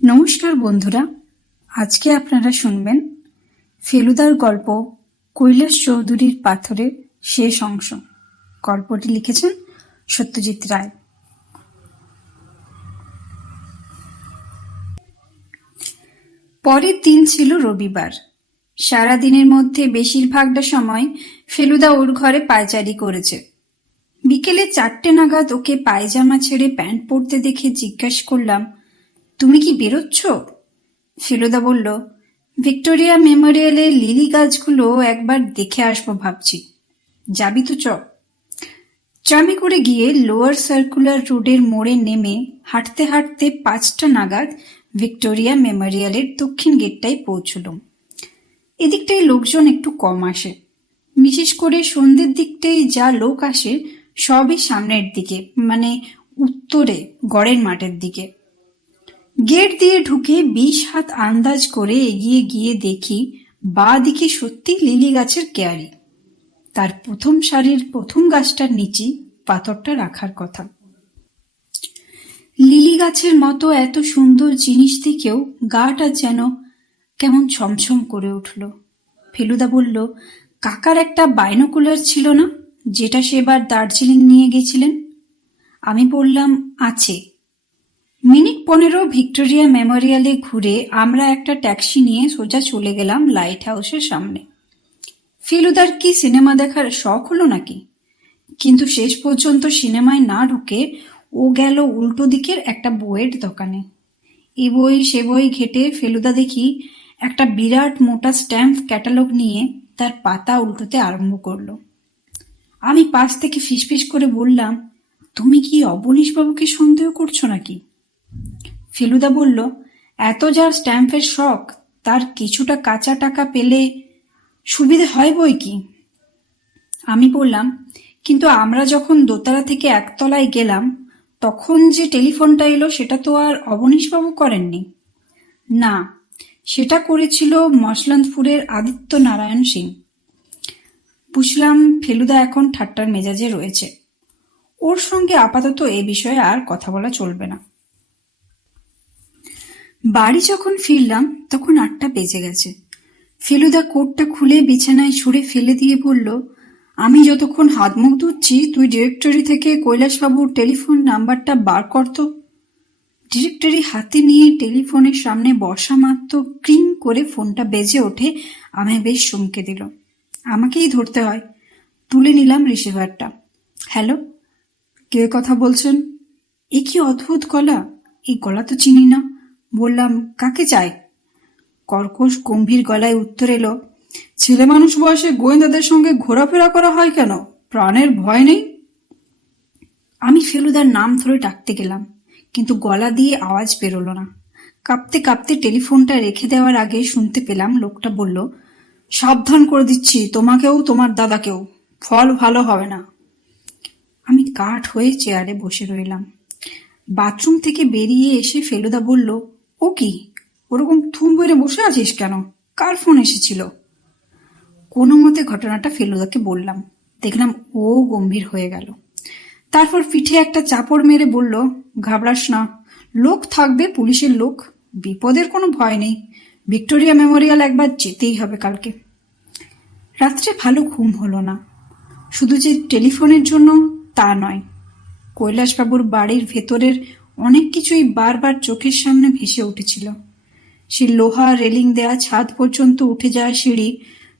নমস্কার বন্ধুরা, আজকে আপনারা শুনবেন ফেলুদার গল্প কৈলাস চৌধুরীর পাথরের শেষ অংশ। গল্পটি লিখেছেন সত্যজিৎ রায়। পরের দিন ছিল রবিবার। সারাদিনের মধ্যে বেশিরভাগটা সময় ফেলুদা ওর ঘরে পায়চারি করেছে। বিকেলে 4টে নাগাদ ওকে পায়জামা ছেড়ে প্যান্ট পরতে দেখে জিজ্ঞাসা করলাম, তুমি কি বেরোচ্ছ? ফেলুদা বলল, ভিক্টোরিয়া মেমোরিয়ালে লিলি গাছগুলো একবার দেখে আসবো ভাবছি। যাবি তো? ট্রামে করে গিয়ে লোয়ার সার্কুলার রোডের মোড়ে নেমে হাঁটতে হাঁটতে 5টা নাগাদ ভিক্টোরিয়া মেমোরিয়ালের দক্ষিণ গেটটায় পৌঁছলাম। এদিকটায় লোকজন একটু কম আসে, বিশেষ করে সন্ধ্যের দিকটায় যা লোক আসে সবই সামনের দিকে, মানে উত্তরে গড়ের মাঠের দিকে। গেট দিয়ে ঢুকে 20 হাত আন্দাজ করে এগিয়ে গিয়ে দেখি বাঁ দিকে সত্যি লিলি গাছের কেয়ারি। তার প্রথম সারির প্রথম গাছটার নিচে পাথরটা রাখার কথা। লিলি গাছের মতো এত সুন্দর জিনিস দেখেও গাটা যেন কেমন ছমছম করে উঠল। ফেলুদা বলল, কাকার একটা বাইনোকুলার ছিল না, যেটা সেবার দার্জিলিং নিয়ে গেছিলেন? আমি বললাম, আছে। মিনিট 15 ভিক্টোরিয়া মেমোরিয়ালে ঘুরে আমরা একটা ট্যাক্সি নিয়ে সোজা চলে গেলাম লাইট হাউসের সামনে। ফেলুদার কি সিনেমা দেখার শখ হলো নাকি? কিন্তু শেষ পর্যন্ত সিনেমায় না ঢুকে ও গেল উল্টো দিকের একটা বইয়ের দোকানে। এ বই সে বই ঘেটে ফেলুদা দেখি একটা বিরাট মোটা স্ট্যাম্প ক্যাটালগ নিয়ে তার পাতা উল্টোতে আরম্ভ করলো। আমি পাশ থেকে ফিসফিস করে বললাম, তুমি কি অবনীশবাবুকে সন্দেহ করছো নাকি? ফেলুদা বলল, এত যার স্ট্যাম্পের শখ তার কিছুটা কাঁচা টাকা পেলে সুবিধে হয় বই কি। আমি বললাম, কিন্তু আমরা যখন দোতলা থেকে একতলায় গেলাম তখন যে টেলিফোনটা এলো সেটা তো আর অবনীশবাবু করেননি। না, সেটা করেছিল মসলন্দপুরের আদিত্য নারায়ণ সিং। বুঝলাম ফেলুদা এখন ঠাট্টার মেজাজে রয়েছে। ওর সঙ্গে আপাতত এ বিষয়ে আর কথা বলা চলবে না। বাড়ি যখন ফিরলাম তখন 8টা বেজে গেছে। ফেলুদা কোটটা খুলে বিছানায় ছুঁড়ে ফেলে দিয়ে বলল, আমি যতক্ষণ হাত মুখ ধুচ্ছি তুই ডিরেক্টরি থেকে কৈলাসবাবুর টেলিফোন নাম্বারটা বার করত। ডিরেক্টরি হাতে নিয়ে টেলিফোনের সামনে বসা মাত্র ক্রিং করে ফোনটা বেজে ওঠে। আমি বেশ চমকে দিল। আমাকেই ধরতে হয়। তুলে নিলাম রিসিভারটা। হ্যালো, কে কথা বলছেন? এ কি অদ্ভুত গলা, এই গলা তো চিনি না। বললাম, কাকে চাই? কর্কশ গম্ভীর গলায় উত্তর এলো, ছেলে মানুষ বয়সে গোয়েন্দাদের সঙ্গে ঘোরাফেরা করা হয় কেন? প্রাণের ভয় নেই? আমি ফেলুদার নাম ধরে ডাকতে গেলাম, কিন্তু গলা দিয়ে আওয়াজ বেরোলো না। কাঁপতে কাঁপতে টেলিফোনটা রেখে দেওয়ার আগে শুনতে পেলাম লোকটা বলল, সাবধান করে দিচ্ছি তোমাকেও তোমার দাদাকেও, ফল ভালো হবে না। আমি কাঠ হয়ে চেয়ারে বসে রইলাম। বাথরুম থেকে বেরিয়ে এসে ফেলুদা বলল, ও কি ওরকম থুম বেড়ে বসে আছিস কেন? কার ফোন এসেছিল? কোনো মতে ঘটনাটা ফেলুদাকে বললাম। দেখলাম ও গম্ভীর হয়ে গেল। তারপর পিঠে একটা চাপড় মেরে বলল, ঘাবড়াস না, লোক থাকবে, পুলিশের লোক, বিপদের কোনো ভয় নেই। ভিক্টোরিয়া মেমোরিয়াল একবার যেতেই হবে কালকে। রাত্রে ভালো ঘুম হলো না। শুধু যে টেলিফোনের জন্য তা নয়, কৈলাসবাবুর বাড়ির ভেতরের অনেক কিছুই বারবার চোখের সামনে ভেসে উঠেছিল। সে লোহা রেলিং দেয়া ছাদ পর্যন্ত উঠে যাওয়া সিঁড়ি,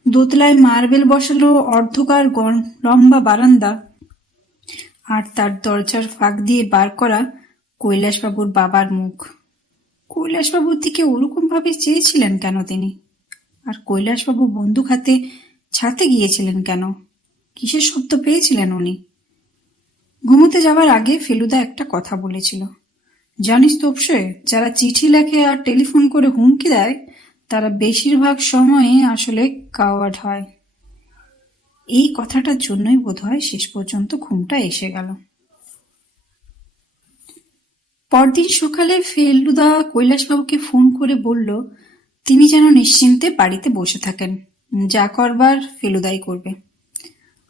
দোতলায় মার্বেল বসালো অর্ধকার লম্বা বারান্দা, আর তার দরজার ফাঁক দিয়ে বার করা কৈলাসবাবুর বাবার মুখ। কৈলাসবাবুর দিকে ওরকম ভাবে চেয়েছিলেন কেন তিনি? আর কৈলাসবাবু বন্দুক হাতে ছাতে গিয়েছিলেন কেন? কিসের শব্দ পেয়েছিলেন উনি? ঘুমোতে যাওয়ার আগে ফেলুদা একটা কথা বলেছিল, জানিস তো অবশ্যই, যারা চিঠি লেখে আর টেলিফোন করে হুমকি দেয় তারা বেশিরভাগ সময়ে আসলে কাওয়ার্ড হয়। এই কথাটার জন্যই বোধহয় শেষ পর্যন্ত ঘুমটা এসে গেল। পরদিন সকালে ফেলুদা কৈলাসবাবুকে ফোন করে বলল তিনি যেন নিশ্চিন্তে বাড়িতে বসে থাকেন, যা করবার ফেলুদাই করবে।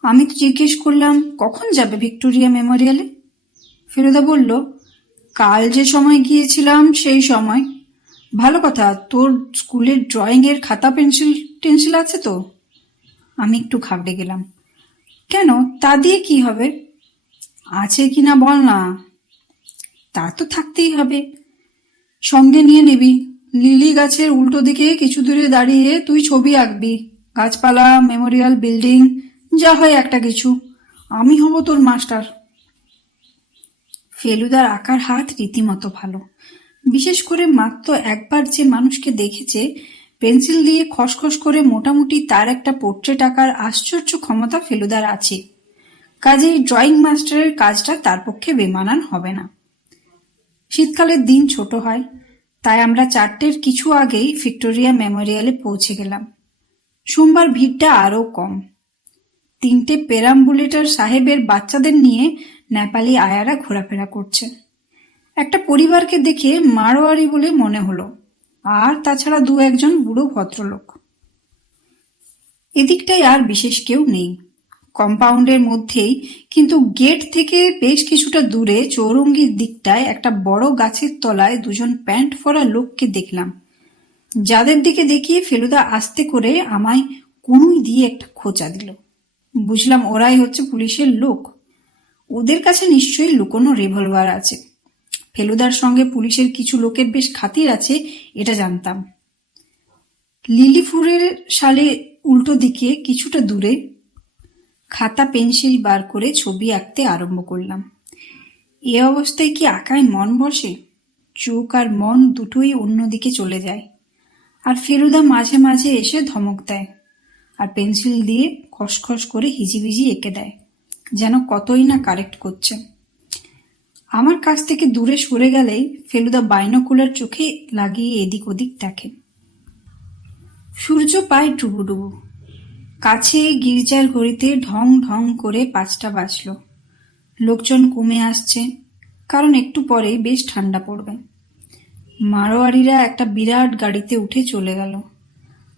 আমি তো জিজ্ঞেস করলাম, কখন যাবে ভিক্টোরিয়া মেমোরিয়ালে? ফেলুদা বলল, কাল যে সময় গিয়েছিলাম সেই সময়। ভালো কথা। তোর স্কুলের ড্রয়িং এর খাতা পেন্সিল টেন্সিল আছে তো? আমি একটু ঘাবড়ে গেলাম। কেন, তা দিয়ে কি হবে? আছে কিনা বল না। তা তো থাকতেই হবে, সঙ্গে নিয়ে নিবি। লিলি গাছের উল্টো দিকে কিছু দূরে দাঁড়িয়ে তুই ছবি আঁকবি, গাছপালা, মেমোরিয়াল, বিল্ডিং, যা হয় একটা কিছু। আমি হব তোর মাস্টার। ফেলুদার আঁকার হাত রীতিমতো ভালো। বিশেষ করে মাত্র একবার যে মানুষকে দেখেছে, পেন্সিল দিয়ে খসখস করে মোটামুটি তার একটা পোর্ট্রেট আঁকার আশ্চর্য ক্ষমতা ফেলুদার আছে। কাজেই ড্রয়িং মাস্টারের কাজটা তার পক্ষে বেমানান হবে না। শীতকালের দিন ছোট হয়, তাই আমরা 4টের কিছু আগেই ভিক্টোরিয়া মেমোরিয়ালে পৌঁছে গেলাম। সোমবার ভিড়টা আরও কম। 3টে পেরাম্বুলেটর সাহেবের বাচ্চাদের নিয়ে নেপালি আয়ারা ঘোরাফেরা করছে। একটা পরিবারকে দেখে মারোয়ারি বলে মনে হলো, আর তাছাড়া 2-1জন বুড়ো ভদ্রলোক। এদিকটায় আর বিশেষ কেউ নেই। কম্পাউন্ডের মধ্যেই, কিন্তু গেট থেকে বেশ কিছুটা দূরে চৌরঙ্গির দিকটায় একটা বড় গাছের তলায় 2জন প্যান্ট পরা লোককে দেখলাম, যাদের দিকে দেখিয়ে ফেলুদা আস্তে করে আমায় কনুই দিয়ে একটা খোঁচা দিল। বুঝলাম ওরাই হচ্ছে পুলিশের লোক। ওদের কাছে নিশ্চয়ই লুকোনো রিভলভার আছে। ফেলুদার সঙ্গে পুলিশের কিছু লোকের বেশ খাতির আছে, এটা জানতাম। লিলিপুরের সালে উল্টো দিকে কিছুটা দূরে খাতা পেন্সিল বার করে ছবি আঁকতে আরম্ভ করলাম। এ অবস্থায় কি আঁকায় মন বসে? চোখ আর মন দুটোই অন্যদিকে চলে যায়। আর ফেলুদা মাঝে মাঝে এসে ধমক দেয়, আর পেন্সিল দিয়ে খসখস করে হিজিবিজি এঁকে দেয়, যেন কতই না কারেক্ট করছে। আমার কাছ থেকে দূরে সরে গেলেই ফেলুদা বাইনোকুলার চোখে লাগিয়ে এদিক ওদিক দেখে। সূর্য পায় ডুবুডুবু। কাছে গির্জার ঘড়িতে ঢং ঢং করে 5টা বাজল। লোকজন কমে আসছে, কারণ একটু পরেই বেশ ঠান্ডা পড়বে। মারোয়ারিরা একটা বিরাট গাড়িতে উঠে চলে গেল।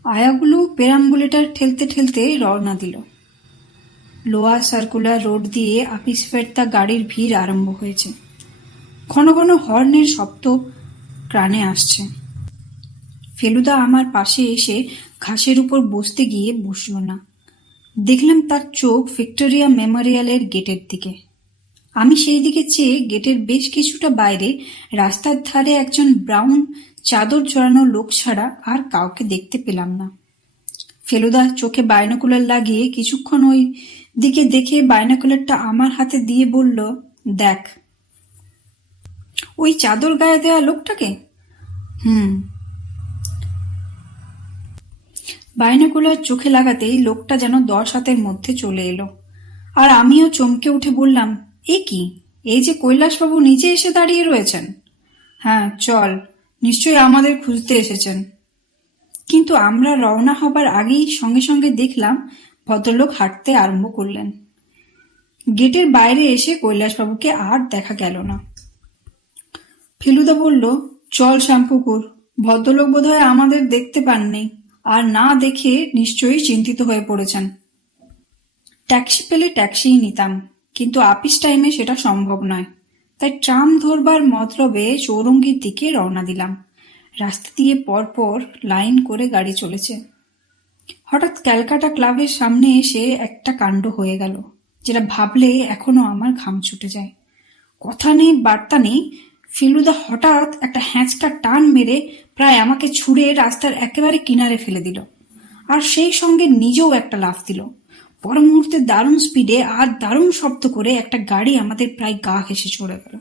আয়াগুলো পেরাম্বুলেটার ঠেলতে ঠেলতে রওনা দিল। লোয়ার সার্কুলার রোড দিয়ে আপিস ফেরতা গাড়ির ভিড় আরম্ভ হয়েছে। ঘন ঘন হর্নের শব্দ কানে আসছে। ফেলুদা আমার পাশে এসে ঘাসের উপর বসতে গিয়ে বসল না। দেখলাম তার চোখ ভিক্টোরিয়া মেমোরিয়ালের গেটের দিকে। আমি সেই দিকে চেয়ে গেটের বেশ কিছুটা বাইরে রাস্তার ধারে একজন ব্রাউন চাদর জড়ানো লোক ছাড়া আর কাউকে দেখতে পেলাম না। ফেলুদা চোখে বাইনোকুলার লাগিয়ে কিছুক্ষণ ওই দিকে দেখে বাইনোকুলারটা আমার হাতে দিয়ে বলল, দেখ ওই চাদর গায়ে দেওয়া লোকটাকে। বাইনোকুলার চোখে লাগাতেই লোকটা যেন 10 হাতের মধ্যে চলে এলো, আর আমিও চমকে উঠে বললাম, এ কি, এই যে কৈলাসবাবু নিজে এসে দাঁড়িয়ে রয়েছেন। হ্যাঁ চল, নিশ্চয়ই আমাদের খুঁজতে এসেছেন। কিন্তু আমরা রওনা হবার আগেই সঙ্গে সঙ্গে দেখলাম ভদ্রলোক হাঁটতে আরম্ভ করলেন। গেটের বাইরে এসে কৈলাসবাবুকে আর দেখা গেল না। ফেলুদা বলল, চল শ্যামপুকুর, ভদ্রলোক বোধহয় আমাদের দেখতে পাননি, আর না দেখে নিশ্চয়ই চিন্তিত হয়ে পড়েছেন। ট্যাক্সি পেলে ট্যাক্সিই নিতাম, কিন্তু আপিস টাইমে সেটা সম্ভব নয়, তাই ট্রাম ধরবার মতলবে চৌরঙ্গির দিকে রওনা দিলাম। রাস্তা দিয়ে পরপর লাইন করে গাড়ি চলেছে। হঠাৎ ক্যালকাটা ক্লাবের সামনে এসে একটা কাণ্ড হয়ে গেল, যেটা ভাবলে এখনো আমার ঘাম ছুটে যায়। কথা নেই বার্তা নেই, ফেলুদা হঠাৎ একটা হ্যাঁচকা টান মেরে প্রায় আমাকে ছুঁড়ে রাস্তার একেবারে কিনারে ফেলে দিল, আর সেই সঙ্গে নিজেও একটা লাফ দিল। পর মুহূর্তে দারুণ স্পিডে আর দারুণ শব্দ করে একটা গাড়ি আমাদের প্রায় গা ঘেঁষে চড়ে গেল।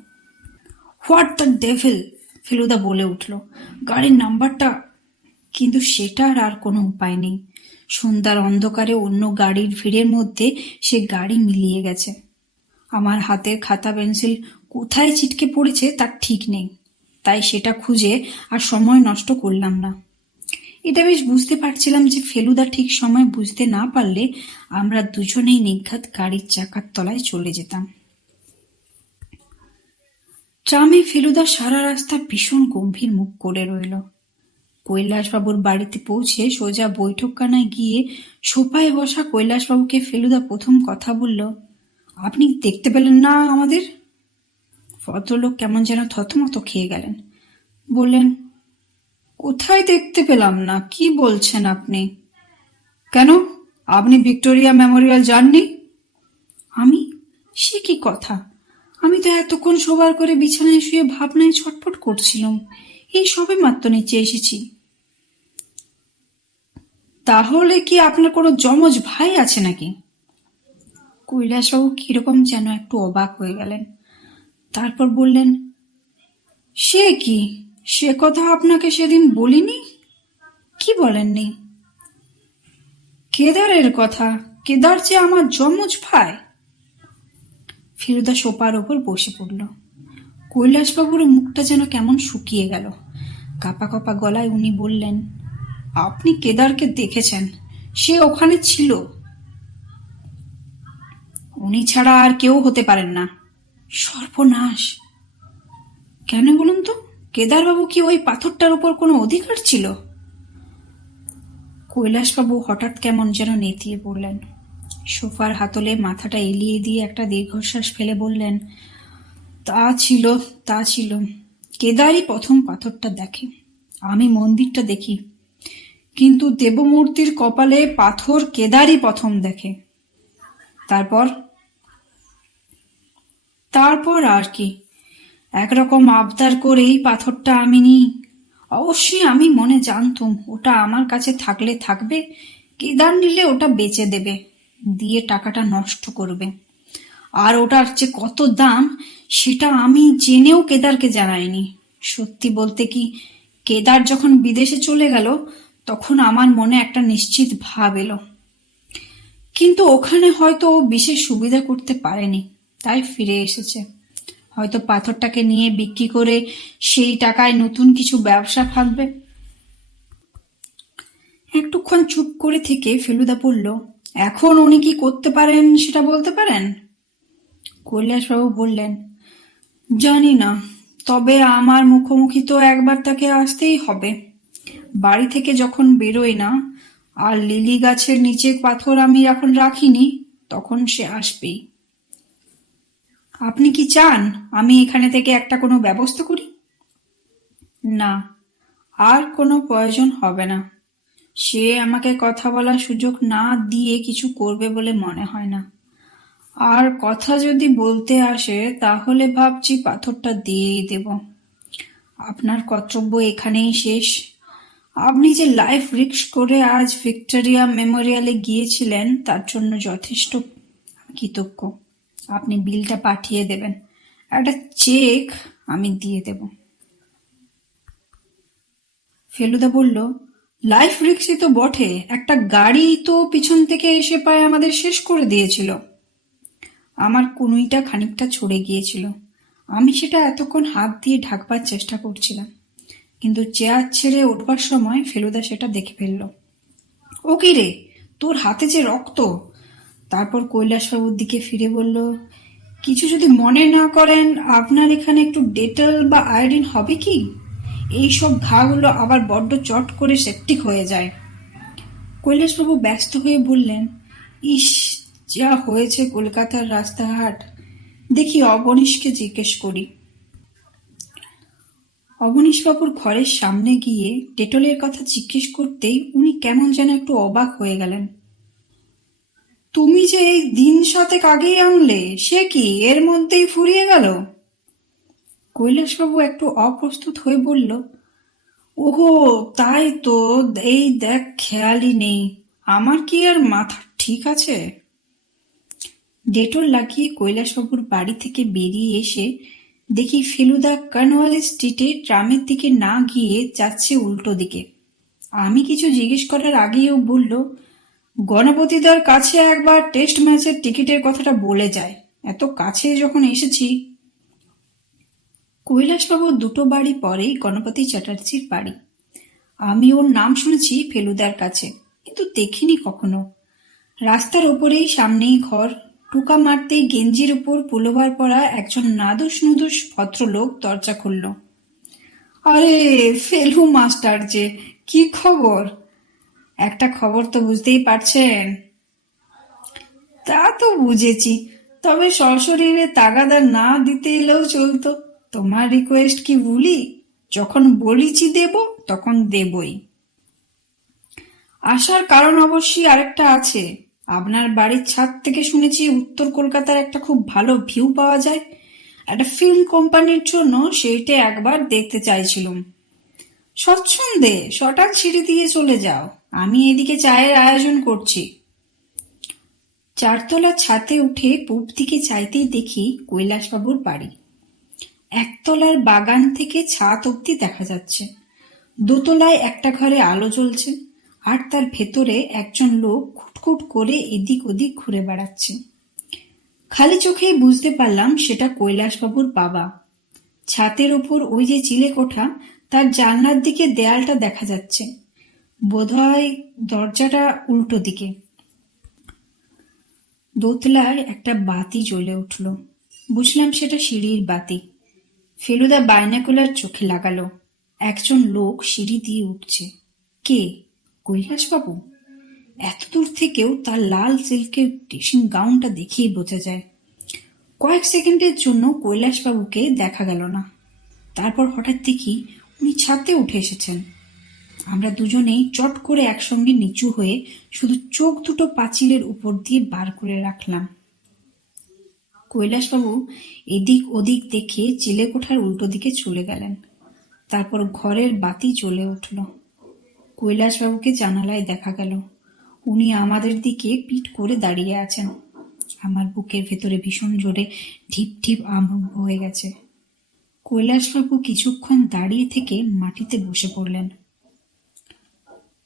হোয়াট দ্য ডেভিল, ফেলুদা বলে উঠল, গাড়ির নাম্বারটা। কিন্তু সেটার আর কোনো উপায় নেই। সন্ধ্যার অন্ধকারে অন্য গাড়ির ভিড়ের মধ্যে সে গাড়ি মিলিয়ে গেছে। আমার হাতের খাতা পেন্সিল কোথায় ছিটকে পড়েছে তার ঠিক নেই, তাই সেটা খুঁজে আর সময় নষ্ট করলাম না। এটা বেশ বুঝতে পারছিলাম যে ফেলুদা ঠিক সময় বুঝতে না পারলে আমরা দুজনেই নিঘাত গাড়ির চাকার তলায় চলে যেতাম। ট্রামে ফেলুদা সারা রাস্তা ভীষণ গম্ভীর মুখ করে রইল। কৈলাসবাবুর বাড়িতে পৌঁছে সোজা বৈঠকখানায় গিয়ে সোফায় বসা কৈলাসবাবুকে ফেলুদা প্রথম কথা বলল, আপনি দেখতে পেলেন না আমাদের? ভদ্রলোক কেমন যেন থতমত খেয়ে গেলেন। বললেন, কোথায় দেখতে পেলাম না, কি বলছেন আপনি? কেন, আপনি ভিক্টোরিয়া মেমোরিয়াল যাননি? আমি? সে কি কথা! আমি তো এতক্ষণ শোবার করে বিছানায় শুয়ে ভাবনায় ছটফট করছিলাম। এই সবে মাত্র নিচে এসেছি। তাহলে কি আপনার কোনো যমজ ভাই আছে নাকি? কৈলাসবাবু কিরকম যেন একটু অবাক হয়ে গেলেন। তারপর বললেন, সে কি, সে কথা আপনাকে সেদিন বলিনি? কি বলেননি? কেদারের কথা। কেদার যে আমার যমজ ভাই। ফেলুদা সোফার ওপর বসে পড়ল। কৈলাসবাবুর মুখটা যেন কেমন শুকিয়ে গেল। কাঁপা কাঁপা গলায় উনি বললেন, আপনি কেদারকে দেখেছেন? সে ওখানে ছিল। উনি ছাড়া আর কেউ হতে পারেন না। সর্বনাশ! কেন বলুন তো? কেদারবাবু কি ওই পাথরটার উপর কোনো অধিকার ছিল? কৈলাসবাবু হঠাৎ কেমন যেন নেতিয়ে পড়লেন। সোফার হাতলে মাথাটা এলিয়ে দিয়ে একটা দীর্ঘশ্বাস ফেলে বললেন, তা ছিল, তা ছিল। কেদারই প্রথম পাথরটা দেখে, আমি মন্দিরটা দেখি। কিন্তু দেবমূর্তির কপালে পাথর কেদারই প্রথম দেখে। তারপর? তারপর আর কি, একরকম আবদার করেই পাথরটা আমি নিই। অবশ্যই আমি মনে জানতুম ওটা আমার কাছে থাকলে থাকবে, কেদার নিলে ওটা বেচে দেবে, দিয়ে টাকাটা নষ্ট করবে। আর ওটার যে কত দাম সেটা আমি জেনেও কেদারকে জানাইনি। সত্যি বলতে কি, কেদার যখন বিদেশে চলে গেল তখন আমার মনে একটা নিশ্চিত ভাব এলো। কিন্তু ওখানে হয়তো ও বিশেষ সুবিধা করতে পারেনি, তাই ফিরে এসেছে। হয়তো পাথরটাকে নিয়ে বিক্রি করে সেই টাকায় নতুন কিছু ব্যবসা থাকবে। একটুক্ষণ চুপ করে থেকে ফেলুদা বলল, এখন উনি কি করতে পারেন সেটা বলতে পারেন? কৈলাসবাবু বললেন, জানি না, তবে আমার মুখোমুখি তো একবার তাকে আসতেই হবে। বাড়ি থেকে যখন বেরোই না, আর লিলি গাছের নিচে পাথর আমি এখন রাখিনি, তখন সে আসবেই। আপনি কি চান আমি এখানে থেকে একটা কোনো ব্যবস্থা করি? না, আর কোনো প্রয়োজন হবে না। সে আমাকে কথা বলার সুযোগ না দিয়ে কিছু করবে বলে মনে হয় না। আর কথা যদি বলতে আসে তাহলে ভাবছি পাথরটা দিয়েই দেব। আপনার কর্তব্য এখানেই শেষ। আপনি যে লাইফ রিস্ক করে আজ ভিক্টোরিয়া মেমোরিয়ালে গিয়েছিলেন তার জন্য যথেষ্ট কৃতজ্ঞ। আপনি বিলটা পাঠিয়ে দেবেন, একটা চেক আমি দিয়ে দেব। ফেলুদা বলল, লাইফ রিস্কই তো বটে, একটা গাড়ি তো পিছন থেকে এসে পায় আমাদের শেষ করে দিয়েছিল। আমার কনুইটা খানিকটা ছড়ে গিয়েছিল, আমি সেটা এতক্ষণ হাত দিয়ে ঢাকবার চেষ্টা করছিলাম, কিন্তু চেয়ার ছেড়ে উঠবার সময় ফেলুদা সেটা দেখে ফেলল। ও কি রে, তোর হাতে যে রক্ত! তারপর কৈলাসবাবুর দিকে ফিরে বলল, কিছু যদি মনে না করেন, আপনার এখানে একটু ডেটল বা আয়োডিন হবে কি? এইসব ঘাগুলো আবার বড্ড চট করে সেপটিক হয়ে যায়। কৈলাসবাবু ব্যস্ত হয়ে বললেন, ইস, যা হয়েছে কলকাতার রাস্তাঘাট! দেখি অবনীশকে জিজ্ঞেস করি। অবনীশবাবুর ঘরের সামনে গিয়ে ডেটলের কথা জিজ্ঞেস করতেই উনি কেমন যেন একটু অবাক হয়ে গেলেন। তুমি যে এই দিন 7 আগেই আনলে, সে কি এর মধ্যেই ফুরিয়ে গেল? কৈলাসবাবু একটু অপ্রস্তুত হয়ে বলল, ওহো, তাই তো, এই দেখ, খেয়ালই নেই। আমার কি আর মাথা ঠিক আছে? ডেটল লাগিয়ে কৈলাসবাবুর বাড়ি থেকে বেরিয়ে এসে দেখি ফেলুদা কর্নওয়ালিস স্ট্রিটে ট্রামের দিকে না গিয়ে যাচ্ছে উল্টো দিকে। আমি কিছু জিজ্ঞেস করার আগেই ও বলল, গণপতিদার কাছে একবার টেস্ট ম্যাচের টিকিটের কথাটা বলে যায়, এত কাছে যখন এসেছি। কৈলাসবাবুর 2 বাড়ি পরেই গণপতি চ্যাটার্জির বাড়ি। আমি ওর নাম শুনেছি ফেলুদার কাছে, কিন্তু দেখিনি কখনো। রাস্তার ওপরেই সামনেই ঘর, টুকা মারতেই গেঞ্জির উপর পুলোভার পরা একজন নাদুস নুদুস ভদ্রলোক দরজা খুলল। আরে ফেলু মাস্টার যে, কি খবর? একটা খবর তো বুঝতেই পারছেন। তা তো বুঝেছি, তবে সশরীরে তাগাদা না দিতে এলেও চলতো। তোমার রিকোয়েস্ট কি ভুলি? যখন বলেছি দেব তখন দেবই। আসার কারণ অবশ্যই আরেকটা আছে। আপনার বাড়ির ছাদ থেকে শুনেছি উত্তর কলকাতার একটা খুব ভালো ভিউ পাওয়া যায়। একটা ফিল্ম কোম্পানির জন্য সেইটা একবার দেখতে চাইছিলুম। স্বচ্ছন্দে সটান সিঁড়ি দিয়ে চলে যাও, আমি এদিকে চায়ের আয়োজন করছি। চারতলা ছাদে উঠে পূব দিকে চাইতেই দেখি কৈলাসবাবুর বাড়ি। একতলার বাগান থেকে ছাদ অবধি দেখা যাচ্ছে। দোতলায় একটা ঘরে আলো জ্বলছে, আর তার ভেতরে একজন লোক খুটখুট করে এদিক ওদিক ঘুরে বেড়াচ্ছে। খালি চোখেই বুঝতে পারলাম সেটা কৈলাসবাবুর বাবা। ছাতের ওপর ওই যে চিলে কোঠা, তার জানলার দিকে দেয়ালটা দেখা যাচ্ছে। বোধহয় দরজাটা উল্টো দিকে। দোতলায় একটা বাতি জ্বলে উঠল, বুঝলাম সেটা সিঁড়ির বাতি। ফেলুদা বাইনাকুলার চোখে লাগালো। একজন লোক সিঁড়ি দিয়ে উঠছে। কে? কৈলাসবাবু। এত দূর থেকেও তার লাল সিল্কের ড্রেসিং গাউনটা দেখেই বোঝা যায়। কয়েক সেকেন্ডের জন্য কৈলাসবাবুকে দেখা গেল না। তারপর হঠাৎ দেখি উনি ছাদে উঠে এসেছেন। আমরা দুজনেই চট করে একসঙ্গে নিচু হয়ে শুধু চোখ দুটো পাঁচিলের উপর দিয়ে বার করে রাখলাম। কৈলাসবাবু এদিক ওদিক দেখে চিলে কোঠার উল্টো দিকে চলে গেলেন। তারপর ঘরের বাতি জ্বলে উঠল। কৈলাসবাবুকে জানালায় দেখা গেল। উনি আমাদের দিকে পিঠ করে দাঁড়িয়ে আছেন। আমার বুকের ভেতরে ভীষণ জোরে ঢিপ ঢিপ আরম্ভ হয়ে গেছে। কৈলাসবাবু কিছুক্ষণ দাঁড়িয়ে থেকে মাটিতে বসে পড়লেন।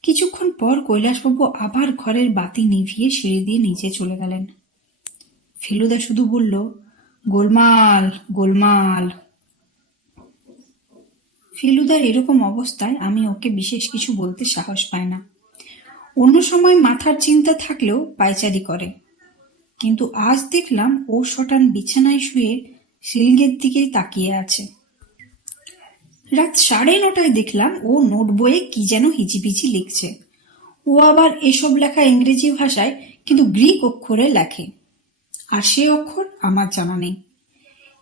কিছুক্ষণ পর কৈলাসবাবু আবার ঘরের বাতি নিভিয়ে সিঁড়ি দিয়ে নিচে চলে গেলেন। ফেলুদা শুধু বলল, গোলমাল গোলমাল। ফেলুদার এরকম অবস্থায় আমি ওকে বিশেষ কিছু বলতে সাহস পাই না। অন্য সময় মাথার চিন্তা থাকলেও পায়চারি করে, কিন্তু আজ দেখলাম ও শটান বিছানায় শুয়ে সিলিংয়ের দিকেই তাকিয়ে আছে। রাত 9:30টায় দেখলাম ও নোট বইয়ে কি যেন হিজিবিজি লিখছে। ও আবার এসব লেখা ইংরেজি ভাষায়, কিন্তু গ্রিক অক্ষরে লেখে, আর সে অক্ষর আমার জানা নেই।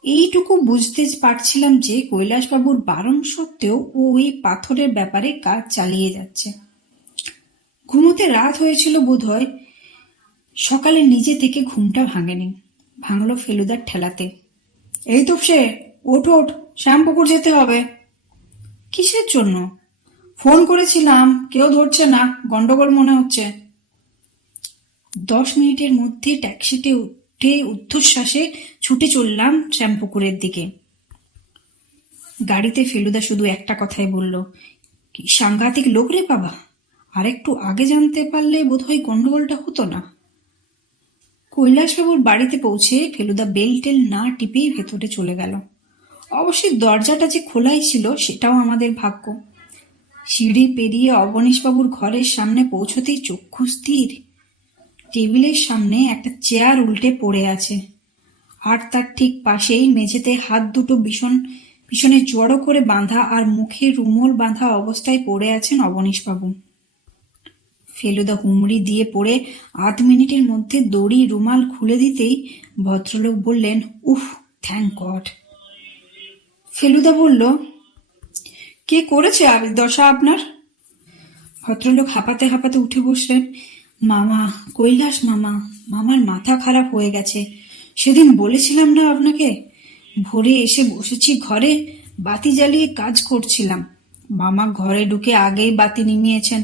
এইটুকু বুঝতে পারছিলাম যে কৈলাসবাবুর বারণ সত্ত্বেও ও ওই পাথরের ব্যাপারে কাজ চালিয়ে যাচ্ছে। ঘুমোতে রাত হয়েছিল বোধহয়। সকালে নিজে থেকে ঘুমটা ভাঙেনি, ভাঙলো ফেলুদার ঠেলাতে। এই তো সে, ওঠ ওঠ, শ্যামপুকুর যেতে হবে। কিসের জন্য? ফোন করেছিলাম, কেউ ধরছে না, গন্ডগোল মনে হচ্ছে। 10 মিনিটের মধ্যে ট্যাক্সিতে উঠে ঊর্ধ্বশ্বাসে ছুটে চললাম শ্যামপুকুরের দিকে। গাড়িতে ফেলুদা শুধু একটা কথাই বলল, কি সাংঘাতিক লোক রে বাবা, আর একটু আগে জানতে পারলে বোধহয় গন্ডগোলটা হতো না। কৈলাসবাবুর বাড়িতে পৌঁছে ফেলুদা বেল টেল না টিপেই ভেতরে চলে গেল। অবশ্যই দরজাটা যে খোলাই ছিল সেটাও আমাদের ভাগ্য। সিঁড়ি পেরিয়ে অবনীশবাবুর ঘরের সামনে পৌঁছতেই চক্ষু স্থির। টেবিলের সামনে একটা চেয়ার উল্টে পড়ে আছে, আর তার ঠিক পাশেই মেঝেতে হাত দুটো পিছনে জড়ো করে বাঁধা আর মুখে রুমাল বাঁধা অবস্থায় পড়ে আছেন অবনীশবাবু। ফেলুদা হুমড়ি দিয়ে পড়ে 8 মিনিটের মধ্যে দড়ি রুমাল খুলে দিতেই ভদ্রলোক বললেন, উফ, থ্যাংক গড। ফেলুদা বলল, কে করেছে দশা আপনার? ভদ্রলোক হাঁপাতে হাঁপাতে উঠে বসলেন। মামা, কৈলাস মামা। মামার মাথা খারাপ হয়ে গেছে। সেদিন বলেছিলাম না আপনাকে? ভোরে এসে বসেছি ঘরে, বাতি জ্বালিয়ে কাজ করছিলাম। মামা ঘরে ঢুকে আগেই বাতি নিমিয়েছেন।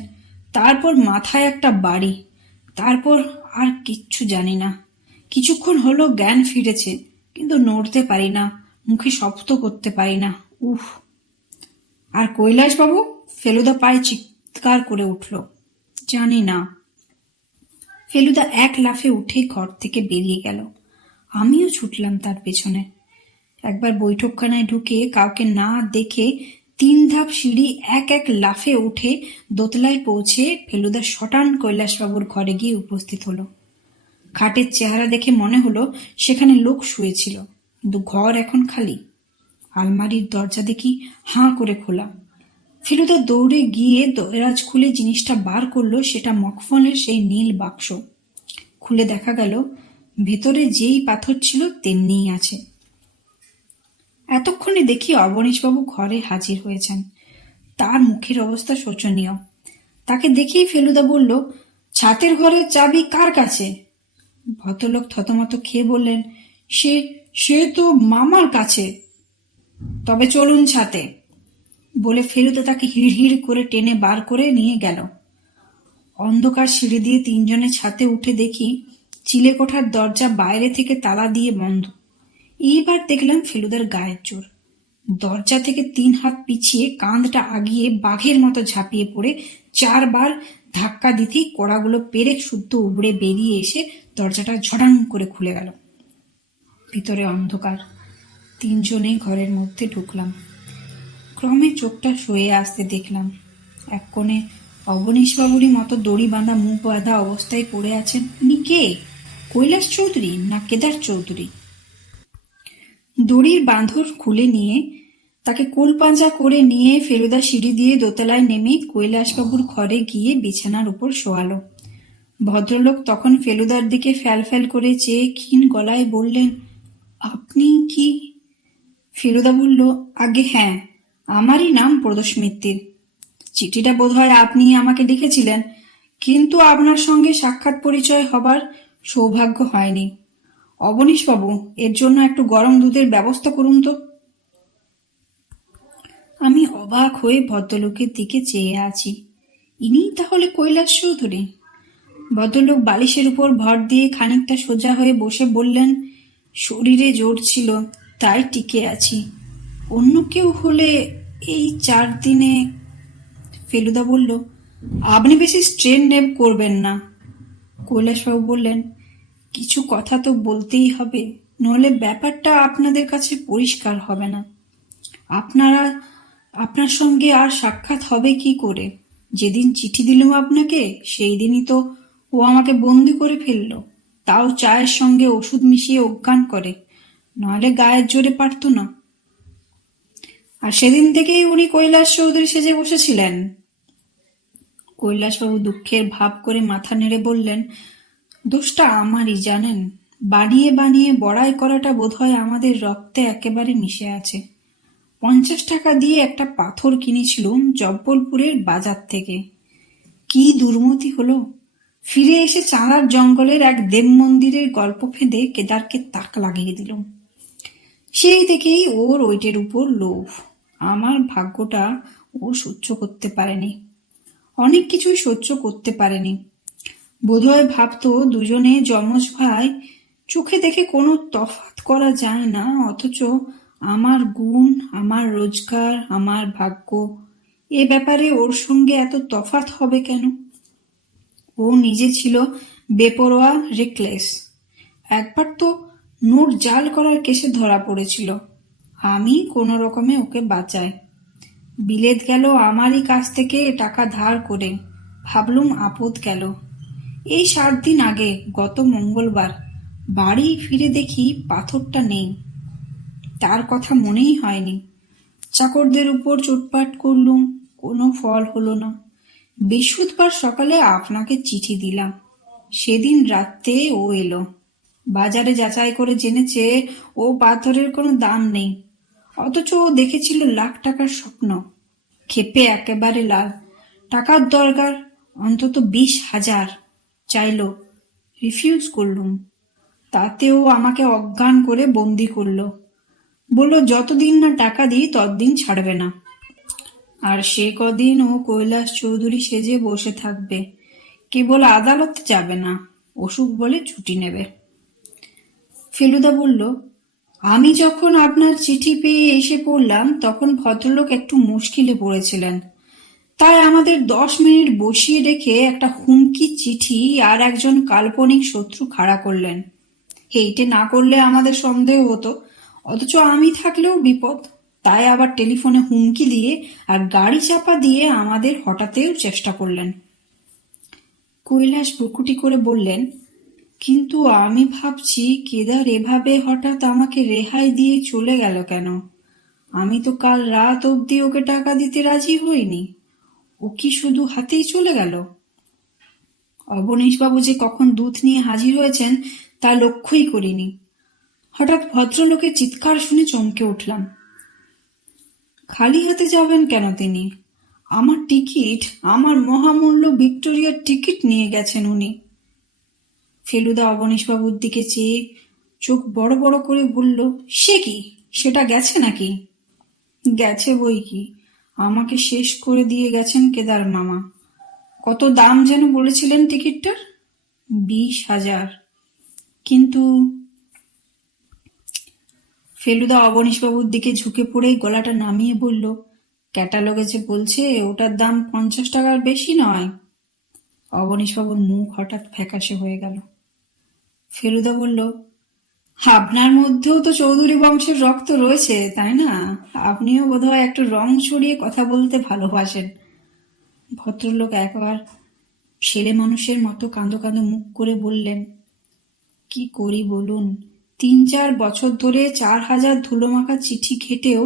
তারপর মাথায় একটা বাড়ি। তারপর আর কিচ্ছু জানি না। কিছুক্ষণ হলো জ্ঞান ফিরেছে, কিন্তু নড়তে পারি না, মুখে শব্দ করতে পারি না। উফ। আর কৈলাসবাবু? ফেলুদা পায়ে চিৎকার করে উঠল। জানি না। ফেলুদা এক লাফে উঠে ঘর থেকে বেরিয়ে গেল। আমিও ছুটলাম তার পেছনে। একবার বৈঠকখানায় ঢুকে কাউকে না দেখে 3 ধাপ সিঁড়ি এক এক লাফে উঠে দোতলায় পৌঁছে ফেলুদা শটান কৈলাসবাবুর ঘরে গিয়ে উপস্থিত হলো। খাটের চেহারা দেখে মনে হলো সেখানে লোক শুয়েছিল, কিন্তু ঘর এখন খালি। আলমারির দরজা দেখি হাঁ করে খোলা। ফেলুদা দৌড়ে গিয়ে দরাজ খুলে জিনিসটা বার করলো। সেটা মখমলের সেই নীল বাক্স। খুলে দেখা গেল ভেতরে যেই পাথর ছিল তেমনিই আছে। এতক্ষণে দেখি অবনীশবাবু ঘরে হাজির হয়েছেন। তার মুখের অবস্থা শোচনীয়। তাকে দেখেই ফেলুদা বলল, ছাতের ঘরের চাবি কার কাছে? ভদ্রলোক থতমত খেয়ে বললেন, সে সে তো মামার কাছে। তবে চলুন ছাতে, বলে ফেলুদা তাকে হিড় করে টেনে বার করে নিয়ে গেল। অন্ধকার সিঁড়ি দিয়ে তিনজনে ছাতে উঠে দেখি চিলেকোঠার দরজা বাইরে থেকে তালা দিয়ে বন্ধ। এইবার দেখলাম ফেলুদার গায়ের জোর। দরজা থেকে 3 হাত পিছিয়ে কাঁধটা আগিয়ে বাঘের মতো ঝাঁপিয়ে পড়ে 4 বার ধাক্কা দিতেই কড়াগুলো পেরেক শুদ্ধ উবড়ে বেরিয়ে এসে দরজাটা ঝড়াং করে খুলে গেল। ভিতরে অন্ধকার। তিনজনে ঘরের মধ্যে ঢুকলাম। ক্রমে চোখটা শুয়ে আসতে দেখলাম এক কোণে অবনীশবাবুরই মতো দড়ি বাঁধা মুখ বাঁধা অবস্থায় পড়ে আছেন। উনি কে? কৈলাস চৌধুরী না কেদার চৌধুরী? দড়ির বাঁধর খুলে নিয়ে তাকে কুলপাঁজা করে নিয়ে ফেলুদা সিঁড়ি দিয়ে দোতলায় নেমে কৈলাসবাবুর ঘরে গিয়ে বিছানার উপর শোয়ালো। ভদ্রলোক তখন ফেলুদার দিকে ফ্যাল করে চেয়ে ক্ষীণ গলায় বললেন, আপনি কি? ফেলুদা বলল, আগে হ্যাঁ, আমারই নাম প্রদোষ মিত্তির। চিঠিটা বোধহয় আপনি আমাকে লিখেছিলেন, কিন্তু আপনার সঙ্গে সাক্ষাৎ পরিচয় হবার সৌভাগ্য হয়নি। অবনীশবাবু, এর জন্য একটু গরম দুধের ব্যবস্থা করুন তো। আমি অবাক হয়ে ভদ্রলোকের দিকে চেয়ে আছি। ইনি তাহলে কৈলাস চৌধুরী? ভদ্রলোক বালিশের উপর ভর দিয়ে খানিকটা সোজা হয়ে বসে বললেন, শরীরে জোর ছিল, তাই টিকে আছি। অন্য কেউ হলে এই 4 দিনে। ফেলুদা বলল, আপনি বেশি স্ট্রেন নেব করবেন না। কৈলাসবাবু বললেন, কিছু কথা তো বলতেই হবে, নইলে ব্যাপারটা আপনাদের কাছে পরিষ্কার হবে না। আপনার সঙ্গে আর সাক্ষাৎ হবে কি করে? যেদিন চিঠি দিলুম আপনাকে, সেই দিনই তো ও আমাকে বন্দি করে ফেলল, তাও চায়ের সঙ্গে ওষুধ মিশিয়ে অজ্ঞান করে, নইলে গায়ের জোরে পারত না। আর সেদিন থেকেই উনি কৈলাস চৌধুরী সেজে বসেছিলেন। কৈলাসবাবু দুঃখের ভাব করে মাথা নেড়ে বললেন, দোষটা আমারই জানেন। বানিয়ে বানিয়ে বড়াই করাটা বোধহয় আমাদের রক্তে একেবারে মিশে আছে। 50 টাকা দিয়ে একটা পাথর কিনেছিলুম জব্বলপুরের বাজার থেকে। কি দুর্মতি হলো! ফিরে এসে চাঁড়ার জঙ্গলের এক দেব মন্দিরের গল্প ফেঁদে কেদারকে তাক লাগিয়ে দিলুম। সেই থেকেই ওর ওইটের উপর লোভ। আমার ভাগ্যটা ও সহ্য করতে পারেনি। অনেক কিছুই সহ্য করতে পারেনি। বোধহয় ভাবতো দুজনে যমজ ভাই, চোখে দেখে কোনো তফাৎ করা যায় না, অথচ আমার গুণ, আমার রোজগার, আমার ভাগ্য, এ ব্যাপারে ওর সঙ্গে এত তফাৎ হবে কেন? ও নিজে ছিল বেপরোয়া, রেকলেস। একবার তো নোট জাল করার কেসে ধরা পড়েছিল। আমি কোনো রকমে ওকে বাঁচাই। বিলেত গেল আমারই কাছ থেকে টাকা ধার করে। ভাবলুম আপদ গেল। এই 7 দিন আগে, গত মঙ্গলবার, বাড়ি ফিরে দেখি পাথরটা নেই। তার কথা মনেই হয়নি। চাকরদের উপর চোটপাট করলুম, কোনো ফল হলো না। বৃহস্পতিবার সকালে আপনাকে চিঠি দিলাম। সেদিন রাতে ও এলো। বাজারে যাচাই করে জেনেছে ও পাথরের কোনো দাম নেই, অথচ ও দেখেছিল লাখ টাকার স্বপ্ন। ক্ষেপে একেবারে লাল। টাকার দরকার, অন্তত 20,000 চাইল। রিফিউজ করলুম। তাতেও আমাকে অজ্ঞান করে বন্দি করলো। বলল যতদিন না টাকা দিই ততদিন ছাড়বে না। আর সে কদিন ও কৈলাস চৌধুরী সেজে বসে থাকবে, কেবল আদালতে যাবে না, অসুখ বলে ছুটি নেবে। ফেলুদা বলল, আমি যখন আপনার চিঠি পেয়ে এসে পড়লাম তখন ভদ্রলোক একটু মুশকিলে পড়েছিলেন, তাই আমাদের 10 মিনিট বসিয়ে রেখে একটা হুমকি চিঠি আর একজন কাল্পনিক শত্রু খাড়া করলেন। এইটে না করলে আমাদের সন্দেহ হতো, অথচ আমি থাকলেও বিপদ, তাই আবার টেলিফোনে হুমকি দিয়ে আর গাড়ি চাপা দিয়ে আমাদের হঠাতেও চেষ্টা করলেন। কৈলাস ভ্রুকুটি করে বললেন, কিন্তু আমি ভাবছি কেদার এভাবে হঠাৎ আমাকে রেহাই দিয়ে চলে গেল কেন? আমি তো কাল রাত অবধি ওকে টাকা দিতে রাজি হইনি। ও কি শুধু হাতেই চলে গেল? অবনীশবাবু যে কখন দুধ নিয়ে হাজির হয়েছেন তা লক্ষ্যই করিনি। হঠাৎ ভদ্রলোকের চিৎকার শুনে চমকে উঠলাম। খালি হাতে যাবেন কেন তিনি? আমার টিকিট, আমার মহামূল্য ভিক্টোরিয়ার টিকিট নিয়ে গেছেন উনি। ফেলুদা অবনীশবাবুর দিকে চেয়ে চোখ বড় বড় করে বলল, সে কি, সেটা গেছে নাকি? গেছে বই কি, আমাকে শেষ করে দিয়ে গেছেন কেদার মামা। কত দাম যেন বলেছিলেন টিকিটটার? 20,000। কিন্তু ফেলুদা অবনীশবাবুর দিকে ঝুঁকে পড়েই গলাটা নামিয়ে বলল, ক্যাটালগে যে বলছে ওটার দাম 50 টাকার বেশি নয়। অবনীশবাবুর মুখ হঠাৎ ফ্যাকাশে হয়ে গেল। ফেলুদা বলল, আপনার মধ্যেও তো চৌধুরী বংশের রক্ত রয়েছে, তাই না? আপনিও বোধহয় একটু রং ছড়িয়ে কথা বলতে ভালোবাসেন। ভদ্রলোক একবার ছেলে মানুষের মতো কাঁদো কাঁদো মুখ করে বললেন, কি করি বলুন, 3-4 বছর ধরে 4,000 ধুলোমাখা চিঠি ঘেটেও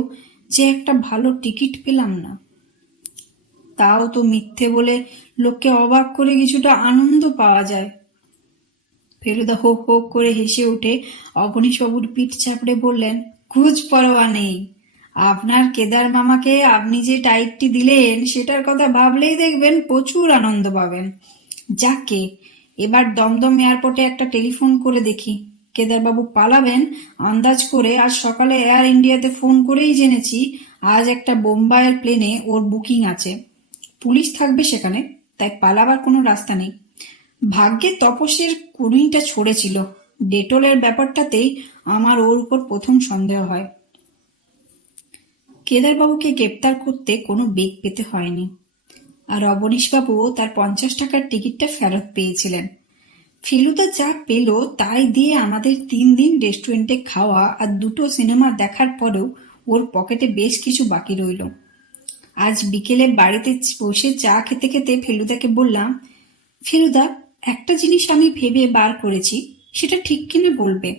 যে একটা ভালো টিকিট পেলাম না। তাও তো মিথ্যে বলে লোককে অবাক করে কিছুটা আনন্দ পাওয়া যায়। ফেলুদা হোক হোক করে হেসে উঠে অবনীশবাবুর পিঠ চাপড়ে বললেন, খোঁজ পরোয়া নেই। আপনার কেদার মামাকে আপনি যে টাইটটি দিলেন সেটার কথা ভাবলেই দেখবেন প্রচুর আনন্দ পাবেন। যাকে এবার দমদম এয়ারপোর্টে একটা টেলিফোন করে দেখি। কেদারবাবু পালাবেন আন্দাজ করে আজ সকালে এয়ার ইন্ডিয়াতে ফোন করেই জেনেছি আজ একটা বোম্বাইয়ের প্লেনে ওর বুকিং আছে। পুলিশ থাকবে সেখানে, তাই পালাবার কোনো রাস্তা নেই। ভাগ্যে তপসের কুড়িটা ছড়েছিল। ডেটলের ব্যাপারটাতেই আমার ওর উপর প্রথম সন্দেহ হয়। কেদারবাবুকে গ্রেপ্তার করতে কোনো বেগ পেতে হয়নি। আর অবনীশবাবুও তার 50 টাকার টিকিটটা ফেরত পেয়েছিলেন। ফেলুদা যা পেল তাই দিয়ে আমাদের 3 দিন রেস্টুরেন্টে খাওয়া আর 2টো সিনেমা দেখার পরেও ওর পকেটে বেশ কিছু বাকি রইল। আজ বিকেলে বাড়িতে বসে চা খেতে খেতে ফেলুদাকে বললাম, ফেলুদা, একটা জিনিস আমি ভেবে বার করেছি, সেটা ঠিক কিনা বলবে।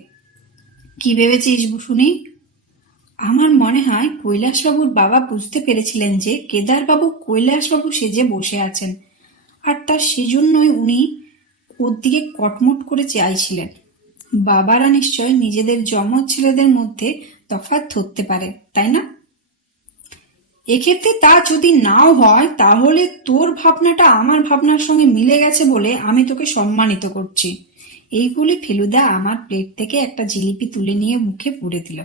কি ভেবেছিস শুনি? আমার মনে হয় কৈলাসবাবুর বাবা বুঝতে পেরেছিলেন যে কেদারবাবু কৈলাসবাবু সেজে বসে আছেন, আর তার সেজন্যই উনি ওর দিকে কটমট করে চাইছিলেন। বাবারা নিশ্চয় নিজেদের যমজ ছেলেদের মধ্যে তফাৎ ধরতে পারে, তাই না? এক্ষেত্রে তা যদি নাও হয়, তাহলে তোর ভাবনাটা আমার ভাবনার সঙ্গে মিলে গেছে বলে আমি তোকে সম্মানিত করছি। এই বলে ফেলুদা আমার প্লেট থেকে একটা জিলিপি তুলে নিয়ে মুখে পুরে দিল।